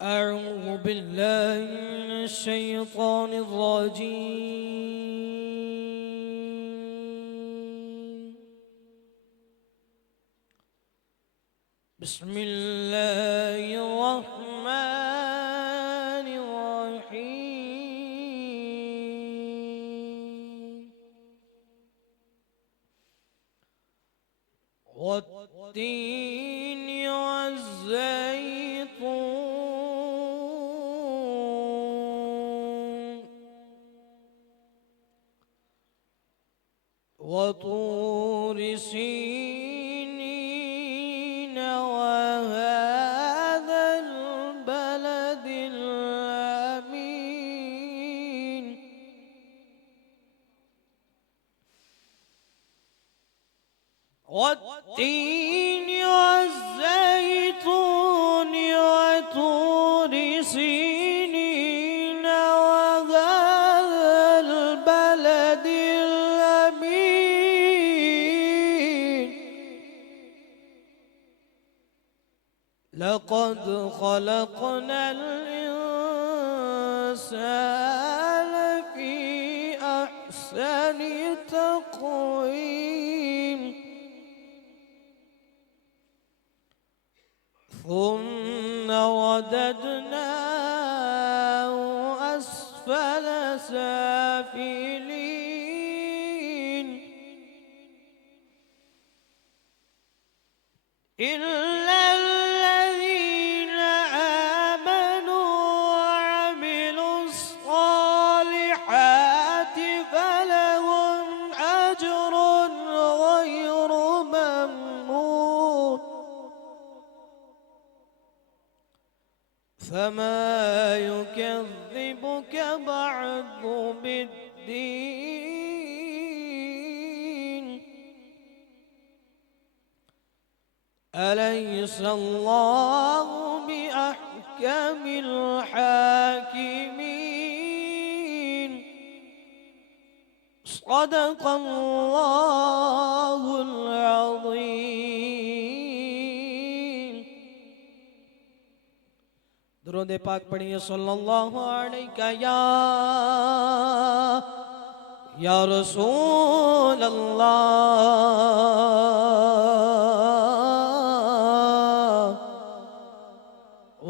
أعوذ بالله من الشيطان الرجيم. بسم الله الرحمن الرحيم. والتين والزيتون وطور سينين وهذا البلد الأمين. والتين والزيتون وطور سينين وهذا البلد الأمين. لقد خلقنا الإنسان في أحسن تقويم. ثم رددناه أسفل سافلين إلا الذين آمنوا وعملوا الصالحات فلهم أجر غير ممنون. فما يكذبك بعد بالدين. أليس الله بأحكم الحاكمين. صدق الله العظيم. درود پاک پڑھیے صلی اللہ علیہ یا رسول اللہ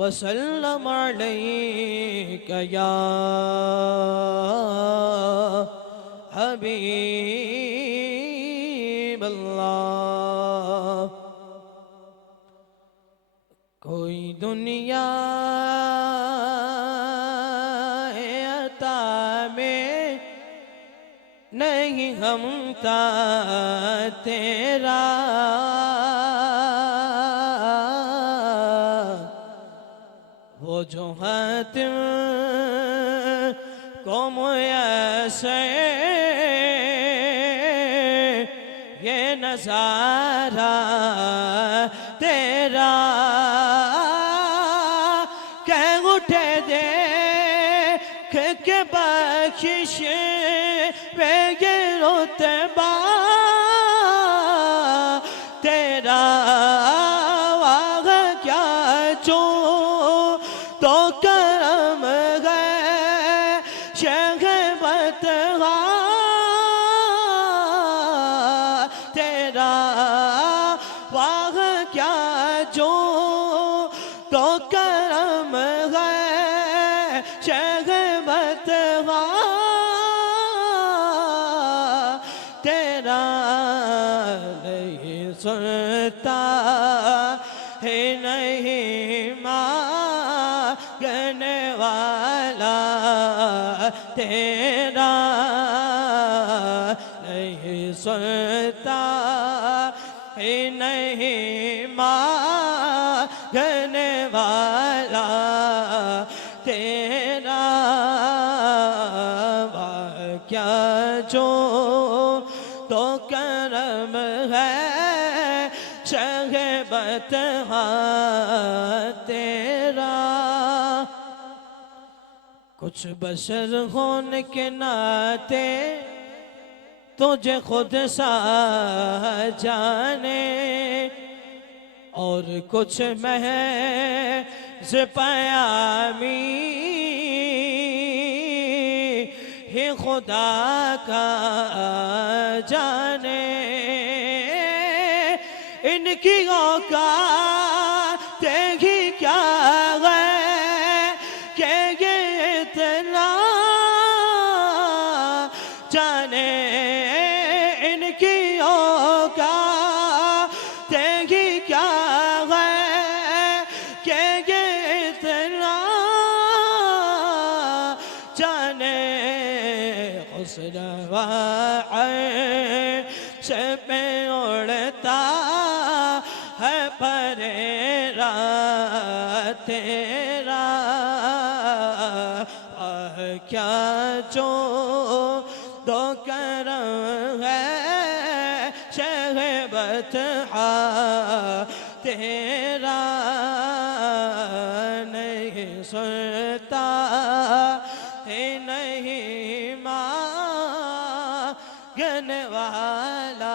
وسلم علیک یا حبیب اللہ. کوئی دنیا عطا میں نہیں ہمتا تیرا. وہ جو حاتم کو میسر یہ نظارہ تیرا. کہ بخشش پہ یہ رتبہ تیرا. واہ کیا جو تو کرم ہے شیخ بطغا تیرا. واہ کیا جو تو کرم ہے شیخ بطغا تیرا. نہیں سنتا ہے نہیں مانگنے والا تیرا. نہیں سنتا ہے نہیں مانگنے والا تیرا. کیا جو تو کرم ہے شیخ بطغا تیرا. کچھ بشر ہونے کے ناطے تجھے خود سا جانے اور کچھ محض پیامی ہے خدا کا جانے ان کی اوقات ہی کیا ہے کہ یہ اتنا جانے ان کی اوقات ہی کیا ہے کہ یہ اتنا جانے حسن و عرش پہ اڑتا ہے پریرا تیرا کیا جو دو کرم ہے شہ بطحا تیرا نہیں سنتا ہے نہیں مانگنے والا